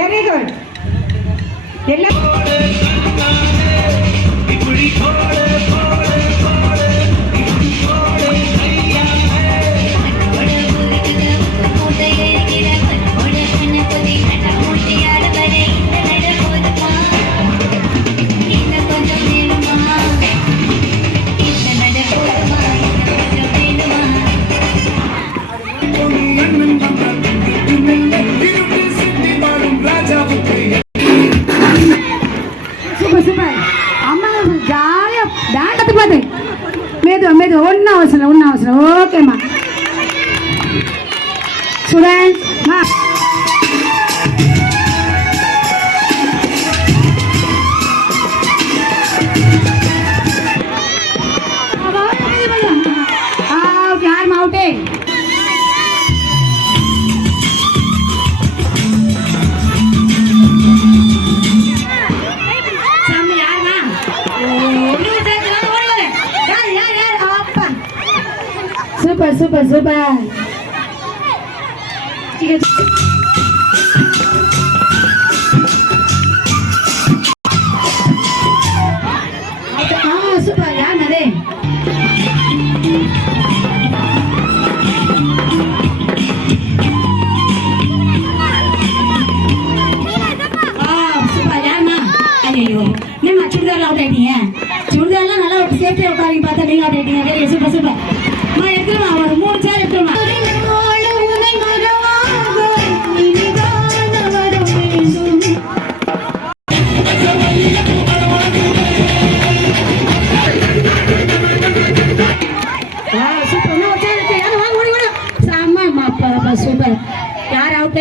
Very good. எல்லாம் மெதுவா ஒன்றும் அவசரம் ஓகேம்மா. ஸ்டூடெண்ட்ஸ் யாரும் அவுட்டே. Super, super, super. Super, ya, nade. Super, ya, ma. Ayo, ni ma chudar lau deh ni ya. Chudar lau nala safety utaring patah ni lau deh ni. Jadi super, super. Ma itu mah orang mau cari itu mah. Super, mau cari itu ya, orang mau mana? Sama, ma, super. Yaar, out